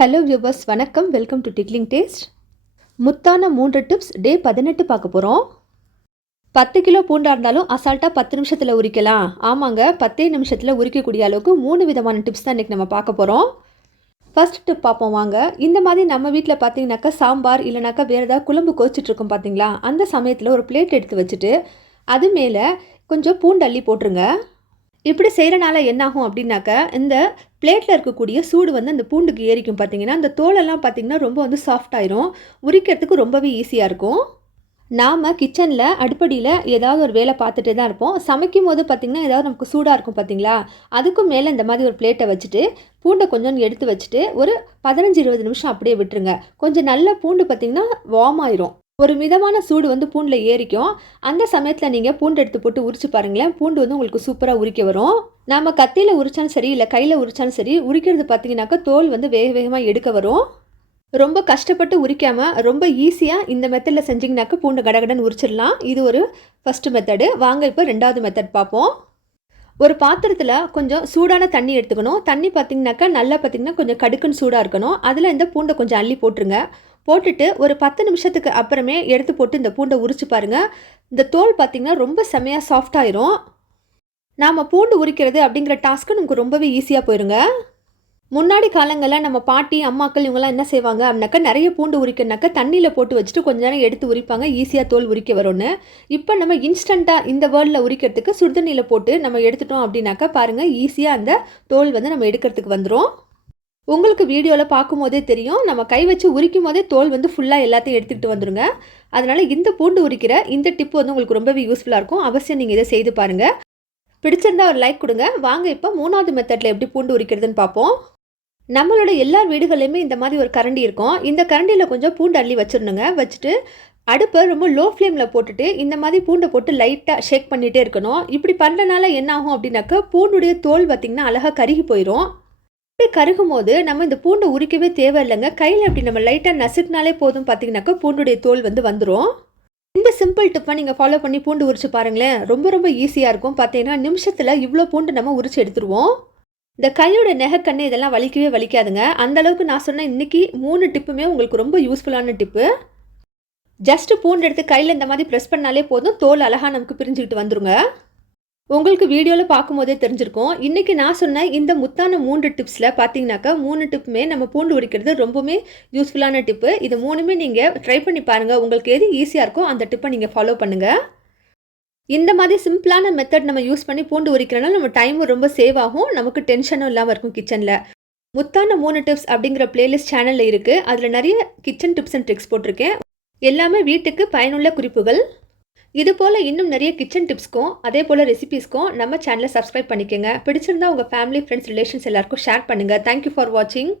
Hello viewers, வணக்கம். Welcome to tickling taste. முத்தான 3 tips டே 18 பார்க்க போகிறோம். 10 கிலோ பூண்டாக இருந்தாலும் அசால்ட்டாக 10 நிமிஷத்தில் உரிக்கலாம். ஆமாங்க, 10 நிமிஷத்தில் உரிக்கக்கூடிய அளவுக்கு 3 விதமான டிப்ஸ் தான் இன்றைக்கி நம்ம பார்க்க போகிறோம். ஃபர்ஸ்ட் டிப் பார்ப்போம் வாங்க. இந்த மாதிரி நம்ம வீட்டில் பார்த்தீங்கன்னாக்கா சாம்பார் இல்லைனாக்கா வேறு ஏதாவது குழம்பு கொதிச்சிட்ருக்கோம் பார்த்தீங்களா, அந்த சமயத்தில் ஒரு பிளேட் எடுத்து வச்சுட்டு அது மேலே கொஞ்சம் பூண்டு அள்ளி போட்டுருங்க. இப்படி செய்கிறனால என்னாகும் அப்படின்னாக்கா, இந்த பிளேட்டில் இருக்கக்கூடிய சூடு அந்த பூண்டுக்கு ஏறிக்கும். பார்த்தீங்கன்னா அந்த தோலெல்லாம் பார்த்தீங்கன்னா ரொம்ப சாஃப்டாயிரும். உரிக்கிறதுக்கு ரொம்பவே ஈஸியாக இருக்கும். நாம் கிச்சனில் அடுப்படியில் ஏதாவது ஒரு வேலை பார்த்துட்டே தான் இருப்போம். சமைக்கும் போது பார்த்திங்கன்னா ஏதாவது நமக்கு சூடாக இருக்கும் பார்த்தீங்களா, அதுக்கும் மேலே இந்த மாதிரி ஒரு பிளேட்டை வச்சுட்டு பூண்டை கொஞ்சம் எடுத்து வச்சுட்டு ஒரு 15-20 நிமிஷம் அப்படியே விட்டுருங்க. கொஞ்சம் நல்ல பூண்டு பார்த்திங்கன்னா வார்ம் ஆயிரும். ஒரு மிதமான சூடு பூண்டில் ஏறிக்கும். அந்த சமயத்தில் நீங்கள் பூண்டு எடுத்து போட்டு உரிச்சு பாருங்களேன். பூண்டு உங்களுக்கு சூப்பராக உரிக்க வரும். நாம் கத்தியில் உரிச்சாலும் சரி இல்லை கையில் உரிச்சாலும் சரி, உரிக்கிறது பார்த்தீங்கன்னாக்கா தோல் வேக வேகமாக எடுக்க வரும். ரொம்ப கஷ்டப்பட்டு உரிக்காமல் ரொம்ப ஈஸியாக இந்த மெத்தடில் செஞ்சிங்கனாக்கா பூண்டு கடகடன்னு உரிச்சிடலாம். இது ஒரு ஃபஸ்ட்டு மெத்தடு. வாங்க இப்போ 2வது மெத்தட் பார்ப்போம். ஒரு பாத்திரத்தில் கொஞ்சம் சூடான தண்ணி எடுத்துக்கணும். தண்ணி பார்த்திங்கனாக்கா நல்லா பார்த்திங்கன்னா கொஞ்சம் கடுக்குன்னு சூடாக இருக்கணும். அதில் இந்த பூண்டை கொஞ்சம் அள்ளி போட்டுருங்க. போட்டுட்டு ஒரு 10 நிமிஷத்துக்கு அப்புறமே எடுத்து போட்டு இந்த பூண்டை உரிச்சு பாருங்கள். இந்த தோல் பார்த்திங்கன்னா ரொம்ப செமையாக சாஃப்டாயிரும். நாம் பூண்டு உரிக்கிறது அப்படிங்கிற டாஸ்க்கு நமக்கு ரொம்பவே ஈஸியாக போயிருங்க. முன்னாடி காலங்களில் நம்ம பாட்டி அம்மாக்கள் இவங்கெல்லாம் என்ன செய்வாங்க அப்படின்னாக்கா, நிறைய பூண்டு உரிக்கிறனாக்கா தண்ணியில் போட்டு வச்சுட்டு கொஞ்ச நேரம் எடுத்து உரிப்பாங்க, ஈஸியாக தோல் உரிக்க வரும்னு. இப்போ நம்ம இன்ஸ்டண்ட்டாக இந்த வேர்ல்டில் உரிக்கிறதுக்கு சுடுதண்ணியில் போட்டு நம்ம எடுத்துட்டோம் அப்படின்னாக்கா பாருங்கள், ஈஸியாக அந்த தோல் நம்ம எடுக்கிறதுக்கு வந்துடும். உங்களுக்கு வீடியோவில் பார்க்கும்போதே தெரியும், நம்ம கை வச்சு உரிக்கும் போதே தோல் ஃபுல்லாக எல்லாத்தையும் எடுத்துக்கிட்டு வந்துடுங்க. அதனால் இந்த பூண்டு உரிக்கிற இந்த டிப்பு உங்களுக்கு ரொம்பவே யூஸ்ஃபுல்லாக இருக்கும். அவசியம் நீங்கள் இதை செய்து பாருங்கள். பிடிச்சிருந்தா ஒரு லைக் கொடுங்க. வாங்க இப்போ 3வது மெத்தடில் எப்படி பூண்டு உரிக்கிறதுன்னு பார்ப்போம். நம்மளோட எல்லா வீடுகள்லையுமே இந்த மாதிரி ஒரு கரண்டி இருக்கும். இந்த கரண்டியில் கொஞ்சம் பூண்டு அள்ளி வச்சிடணுங்க. வச்சுட்டு அடுப்பை ரொம்ப லோ ஃப்ளேமில் போட்டுட்டு இந்த மாதிரி பூண்டை போட்டு லைட்டாக ஷேக் பண்ணிகிட்டே இருக்கணும். இப்படி பண்ணுறனால என்ன ஆகும் அப்படின்னாக்கா, பூண்டுடைய தோல் பார்த்திங்கன்னா அழகாக கருகி போயிடும். இப்படி கருகும் போது நம்ம இந்த பூண்டை உரிக்கவே தேவையில்லைங்க. கையில் அப்படி நம்ம லைட்டாக நசுக்கினாலே போதும். பார்த்திங்கனாக்கா பூண்டுடைய தோல் வந்துடும். இந்த சிம்பிள் டிப்பை நீங்கள் ஃபாலோ பண்ணி பூண்டு உரிச்சு பாருங்களேன். ரொம்ப ஈஸியாக இருக்கும். பார்த்தீங்கன்னா நிமிஷத்தில் இவ்வளோ பூண்டு நம்ம உரிச்சு எடுத்துருவோம். இந்த கையோட நெகக்கண்ணு இதெல்லாம் வலிக்கவே வலிக்காதுங்க. அந்தளவுக்கு நான் சொன்ன இன்றைக்கி 3 டிப்புமே உங்களுக்கு ரொம்ப யூஸ்ஃபுல்லான டிப்பு. ஜஸ்ட்டு பூண்டு எடுத்து கையில் இந்த மாதிரி ப்ரெஸ் பண்ணாலே போதும், தோல் அழகாக நமக்கு பிரிஞ்சுக்கிட்டு வந்துருங்க. உங்களுக்கு வீடியோவில் பார்க்கும்போதே தெரிஞ்சிருக்கும். இன்றைக்கி நான் சொன்ன இந்த முத்தான 3 டிப்ஸில் பார்த்தீங்கன்னாக்கா 3 டிப்புமே நம்ம பூண்டு உரிக்கிறது ரொம்பவுமே யூஸ்ஃபுல்லான டிப்பு. இது 3மே நீங்கள் ட்ரை பண்ணி பாருங்கள். உங்களுக்கு எது ஈஸியாக இருக்கோ அந்த டிப்பை நீங்கள் ஃபாலோ பண்ணுங்கள். இந்த மாதிரி சிம்பிளான மெத்தட் நம்ம யூஸ் பண்ணி பூண்டு உரிக்கிறனால நம்ம டைமும் ரொம்ப சேவ் ஆகும். நமக்கு டென்ஷனும் இல்லாமல் இருக்கும் கிச்சனில். முத்தான 3 டிப்ஸ் அப்படிங்கிற பிளேலிஸ்ட் சேனலில் இருக்குது. அதில் நிறைய கிச்சன் டிப்ஸ் அண்ட் ட்ரிக்ஸ் போட்டிருக்கேன். எல்லாமே வீட்டுக்கு பயனுள்ள குறிப்புகள். இது போல் இன்னும் நிறைய கிச்சன் டிப்ஸ்க்கும் அதே போல் ரெசிபீஸ்க்கும் நம்ம சேனலை சப்ஸ்கிரைப் பண்ணிக்கோங்க. பிடிச்சிருந்தா உங்கள் ஃபேமிலி, ஃப்ரெண்ட்ஸ், ரிலேஷன்ஸ் எல்லாருக்கும் ஷேர் பண்ணுங்கள். தேங்க்யூ ஃபார் வாட்சிங்.